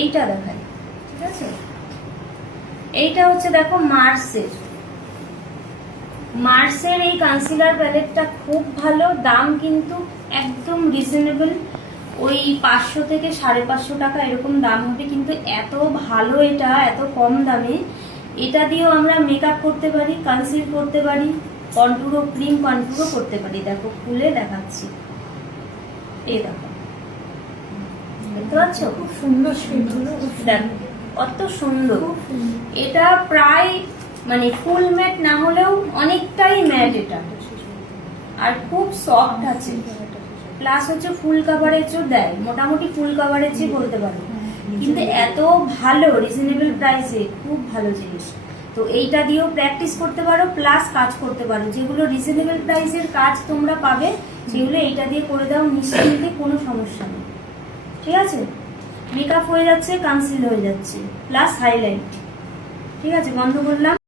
এইটা দেখাই, ঠিক আছে? এইটা হচ্ছে দেখো মার্সের এই কনসিলার প্যালেটটা খুব ভালো, দাম কিন্তু একদম রিজনেবল, ওই 500 থেকে 550 টাকা এরকম দাম হবে, কিন্তু এত ভালো, এটা এত কম দামে। এটা দিয়েও আমরা মেকআপ করতে পারি, কনসিল করতে পারি, কন্টুরও, ক্রিম কন্টুরও করতে পারি। দেখো খুলে দেখাচ্ছি, এই দেখো, দেখতে পাচ্ছ? খুব সুন্দর শেডগুলো, দেখো কত সুন্দর। এটা প্রায় মানে ফুল ম্যাট না হলেও অনেকটাই ম্যাট এটা, আর খুব সফট আছে, প্লাস হচ্ছে ফুল কাভারেজও দেয়, মোটামুটি ফুল কাভারেজই বলতে পারো, কিন্তু এত ভালো রিজনেবল প্রাইসে, খুব ভালো জিনিস। তো এইটা দিয়েও প্র্যাকটিস করতে পারো, প্লাস কাজ করতে পারো। যেগুলো রিজনেবল প্রাইসের কাজ তোমরা পাবে, সেগুলো এইটা দিয়ে করে দাও নিশ্চিন্তে, কোনো সমস্যা নেই, ঠিক আছে? মেকআপ হয়ে যাচ্ছে, কনসিল হয়ে যাচ্ছে, প্লাস হাইলাইট। ঠিক আছে, বন্ধ করলাম।